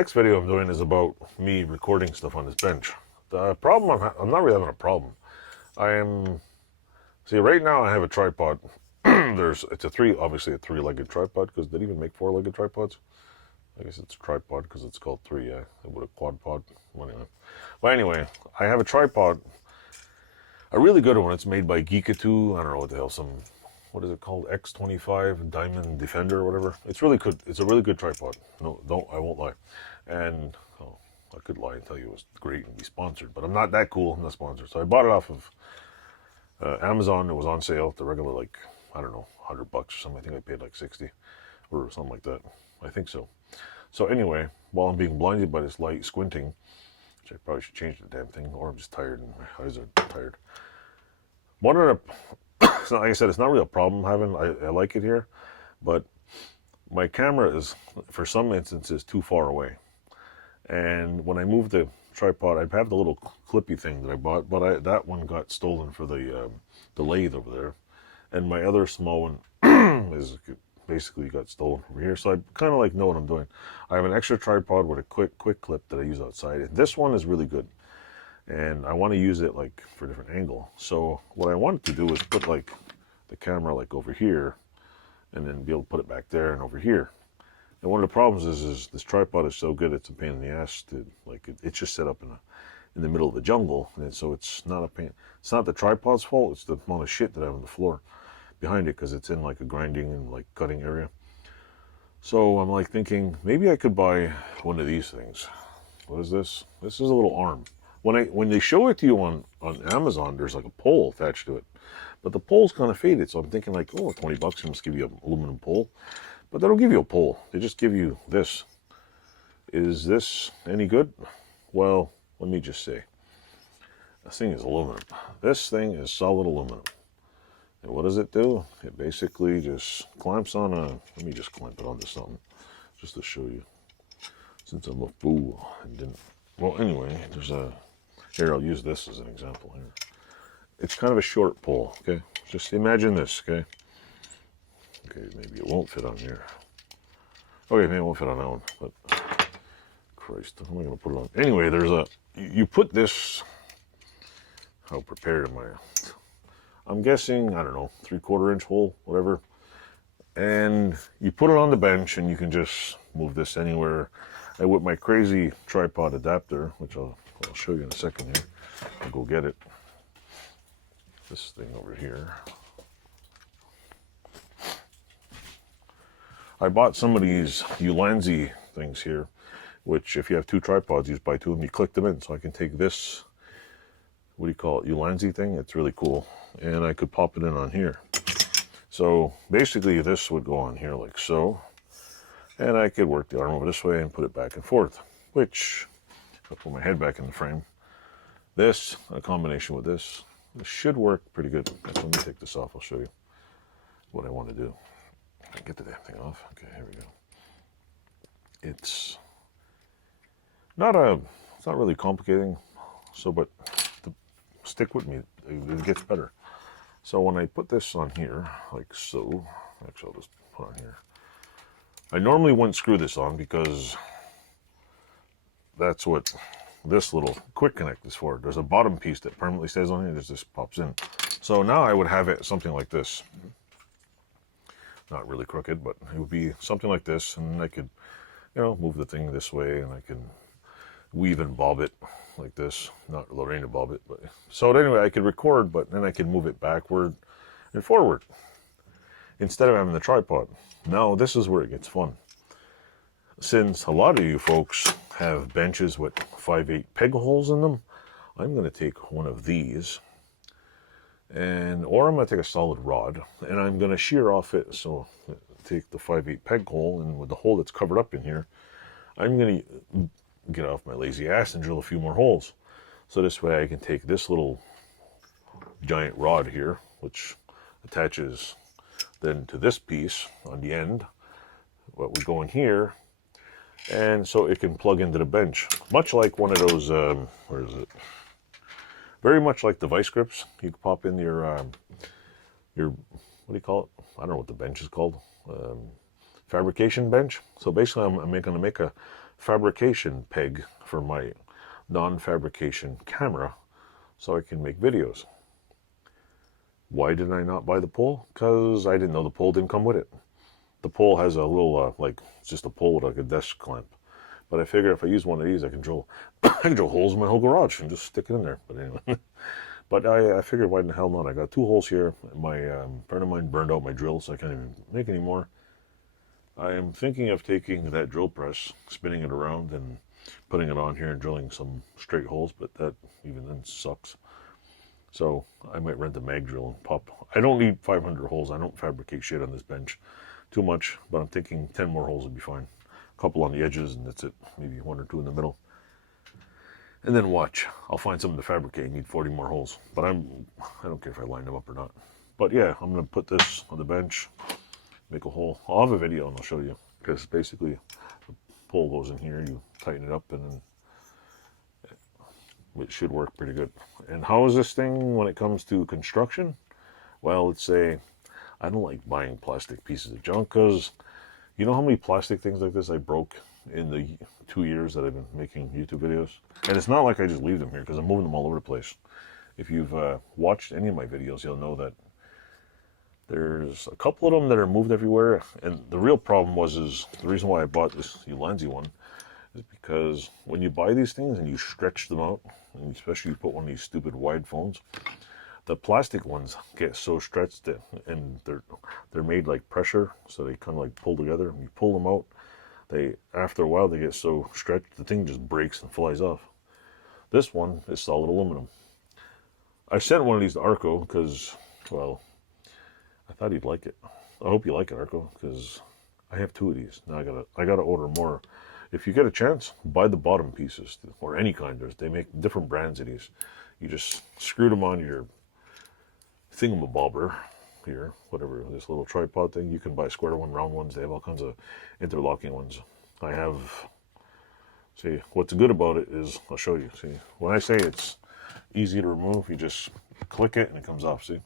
next video I'm doing is about me recording stuff on this bench. The problem, I'm not really having a problem. See, right now I have a tripod. It's obviously a three-legged tripod, because they didn't even make four-legged tripods. I guess it's a tripod because it's called three, yeah. It would a quad pod. Well, anyway, I have a tripod, a really good one. It's made by Geekatoo. I don't know what the hell, what is it called? X25 Diamond Defender or whatever. It's really good. It's a really good tripod. No, I won't lie. And I could lie and tell you it was great and be sponsored, but I'm not that cool. I'm not sponsored. So I bought it off of Amazon. It was on sale. The regular, like, I don't know, $100 or something. I think I paid like 60 or something like that. I think so. So anyway, while I'm being blinded by this light, squinting, which I probably should change the damn thing, or I'm just tired and my eyes are tired. One of the, like I said, it's not really a problem having. I like it here, but my camera is, for some instances, too far away. And when I move the tripod, I have the little clippy thing that I bought, but that one got stolen for the lathe over there, and my other small one is basically got stolen from here. So I kind of like know what I'm doing. I have an extra tripod with a quick clip that I use outside. This one is really good, and I want to use it like for a different angle. So what I wanted to do is put like the camera like over here, and then be able to put it back there and over here. And one of the problems is this tripod is so good, it's a pain in the ass to, like, it's just set up in the middle of the jungle, and so it's not a pain. It's not the tripod's fault. It's the amount of shit that I have on the floor behind it, because it's in like a grinding and like cutting area. So I'm like thinking maybe I could buy one of these things. What is this? This is a little arm. When they show it to you on Amazon, there's like a pole attached to it, but the pole's kind of faded. So I'm thinking like, oh, $20 must give you an aluminum pole, but they don't give you a pole. They just give you this. Is this any good? Well, let me just say, this thing is aluminum. This thing is solid aluminum. And what does it do? It basically just clamps on let me just clamp it onto something, just to show you, since I'm a fool and didn't. Well, anyway, here, I'll use this as an example here. It's kind of a short pole, okay? Just imagine this, okay? Okay, maybe it won't fit on here. Okay, maybe it won't fit on that one, but Christ, how am I going to put it on? Anyway, you put this, how prepared am I? I'm guessing, I don't know, 3/4 inch hole, whatever. And you put it on the bench, and you can just move this anywhere. And with my crazy tripod adapter, which I'll show you in a second here, I'll go get it. This thing over here. I bought some of these Ulanzi things here, which if you have two tripods, you just buy two of them, you click them in. So I can take this, what do you call it, Ulanzi thing? It's really cool. And I could pop it in on here. So basically this would go on here like so. And I could work the arm over this way and put it back and forth, which, if I put my head back in the frame, this, a combination with this should work pretty good. Let me take this off. I'll show you what I want to do. Get the damn thing off. Okay, here we go. It's not really complicating. So, but stick with me. It gets better. So when I put this on here, like so, actually I'll just put on here. I normally wouldn't screw this on because that's what this little quick connect is for. There's a bottom piece that permanently stays on here. This just pops in. So now I would have it something like this. Not really crooked, but it would be something like this, and I could, move the thing this way, and I can weave and bob it like this. Not Lorena bob it, but so anyway, I could record, but then I can move it backward and forward instead of having the tripod. Now this is where it gets fun. Since a lot of you folks have benches with 5/8 peg holes in them, I'm going to take one of these. Or I'm going to take a solid rod, and I'm going to shear off it. So take the 5/8 peg hole, and with the hole that's covered up in here, I'm going to get off my lazy ass and drill a few more holes. So this way I can take this little giant rod here, which attaches then to this piece on the end, what would go in here, and so it can plug into the bench. Much like one of those, where is it? Very much like the vice grips. You can pop in your, what do you call it? I don't know what the bench is called. Fabrication bench. So basically I'm going to make a fabrication peg for my non-fabrication camera so I can make videos. Why did I not buy the pole? Because I didn't know the pole didn't come with it. The pole has a little, it's just a pole with like a desk clamp. But I figured if I use one of these, I can drill, I can drill holes in my whole garage and just stick it in there. But anyway, but I figured why the hell not? I got 2 holes here. My friend of mine burned out my drill, so I can't even make any more. I am thinking of taking that drill press, spinning it around, and putting it on here and drilling some straight holes, but that even then sucks. So I might rent a mag drill and pop. I don't need 500 holes. I don't fabricate shit on this bench too much, but I'm thinking 10 more holes would be fine. A couple on the edges, and that's it. Maybe 1 or 2 in the middle. And then watch. I'll find something to fabricate. I need 40 more holes. But I don't care if I line them up or not. But yeah, I'm going to put this on the bench, make a hole. I'll have a video and I'll show you. Because basically, the pole goes in here, you tighten it up, and then it should work pretty good. And how is this thing when it comes to construction? Well, let's say I don't like buying plastic pieces of junk, because you know how many plastic things like this I broke in the 2 years that I've been making YouTube videos? And it's not like I just leave them here, because I'm moving them all over the place. If you've watched any of my videos, you'll know that there's a couple of them that are moved everywhere. And the real problem is the reason why I bought this Ulanzi one is because when you buy these things and you stretch them out, and especially you put one of these stupid wide phones, the plastic ones get so stretched that, and they're made like pressure, so they kind of like pull together. And you pull them out, after a while they get so stretched the thing just breaks and flies off. This one is solid aluminum. I sent one of these to Arco because, well, I thought he'd like it. I hope you like it, Arco, because I have 2 of these. Now I gotta order more. If you get a chance, buy the bottom pieces, or any kind. They make different brands of these. You just screw them on your thingamabobber here, whatever, this little tripod thing. You can buy square one, round ones. They have all kinds of interlocking ones. I have, see, what's good about it is, I'll show you. See, when I say it's easy to remove, you just click it and it comes off, see?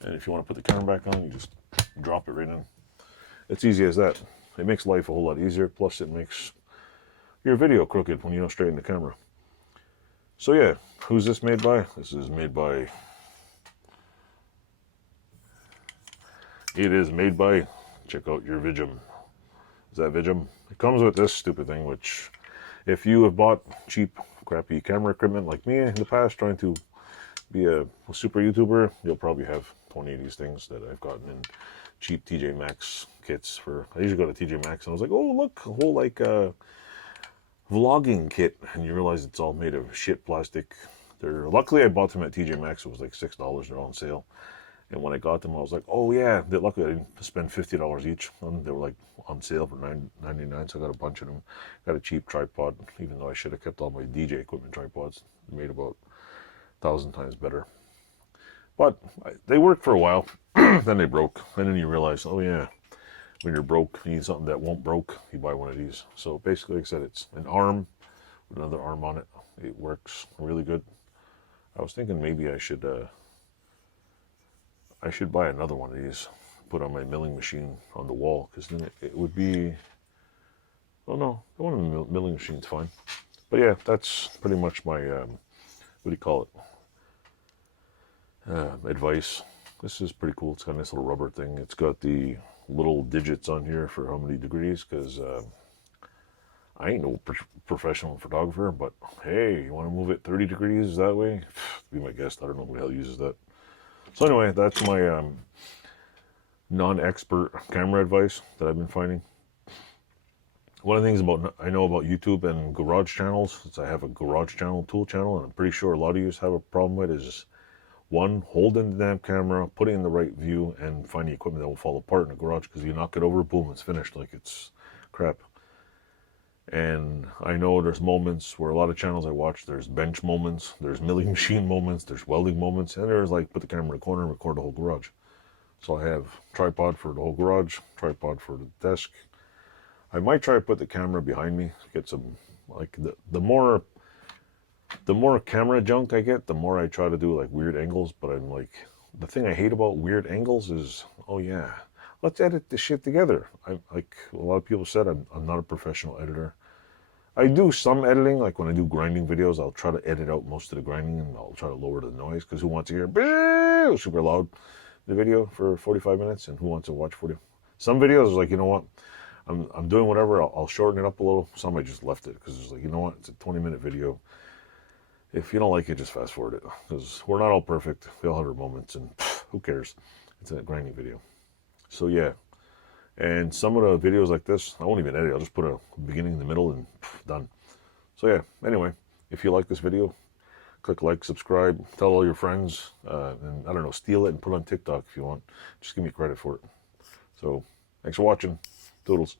And if you want to put the camera back on, you just drop it right in. It's easy as that. It makes life a whole lot easier, plus it makes your video crooked when you don't straighten the camera. So yeah, who's this made by? This is made by, it is made by, check out your VIJIM. Is that VIJIM? It comes with this stupid thing, which if you have bought cheap, crappy camera equipment like me in the past, trying to be a super YouTuber, you'll probably have 20 of these things that I've gotten in cheap TJ Maxx kits for. I usually go to TJ Maxx and I was like, oh look, a whole like vlogging kit, and you realize it's all made of shit plastic. Luckily I bought them at TJ Maxx. It was like $6. They're on sale. And when I got them, I was like, oh yeah, luckily I didn't spend $50 each. They were like on sale for $9.99, so I got a bunch of them. Got a cheap tripod, even though I should have kept all my DJ equipment tripods. Made about 1,000 times better. But they worked for a while, then they broke. And then you realize, oh yeah, when you're broke, you need something that won't broke, you buy one of these. So basically, like I said, it's an arm with another arm on it. It works really good. I was thinking maybe I should buy another one of these, put on my milling machine on the wall, because then it would be, oh no, the one on the milling machine's fine. But yeah, that's pretty much my, what do you call it, advice. This is pretty cool. It's got a nice little rubber thing. It's got the little digits on here for how many degrees, because I ain't no professional photographer, but hey, you want to move it 30 degrees that way? Be my guest. I don't know who the hell uses that. So anyway, that's my non-expert camera advice that I've been finding. One of the things I know about YouTube and garage channels, since I have a garage channel, tool channel, and I'm pretty sure a lot of you have a problem with, is one, holding the damn camera, putting it in the right view, and finding equipment that will fall apart in the garage, because you knock it over, boom, it's finished like it's crap. And I know there's moments where a lot of channels I watch, there's bench moments, there's milling machine moments, there's welding moments, and there's like put the camera in the corner and record the whole garage. So I have tripod for the whole garage, tripod for the desk. I might try to put the camera behind me, get some, like the more camera junk I get, the more I try to do like weird angles. But I'm like, the thing I hate about weird angles is, oh yeah, let's edit this shit together. Like a lot of people said, I'm not a professional editor. I do some editing, like when I do grinding videos, I'll try to edit out most of the grinding and I'll try to lower the noise because who wants to hear super loud the video for 45 minutes and who wants to watch 40? Some videos is like, you know what, I'm doing whatever, I'll shorten it up a little. Some I just left it because it's like, you know what, it's a 20-minute video. If you don't like it, just fast forward it because we're not all perfect. We all have our moments and who cares? It's a grinding video. So yeah. And some of the videos like this, I won't even edit. I'll just put a beginning, the middle, and done. So yeah, anyway, if you like this video, click like, subscribe, tell all your friends, and I don't know, steal it and put it on TikTok if you want. Just give me credit for it. So thanks for watching. Toodles.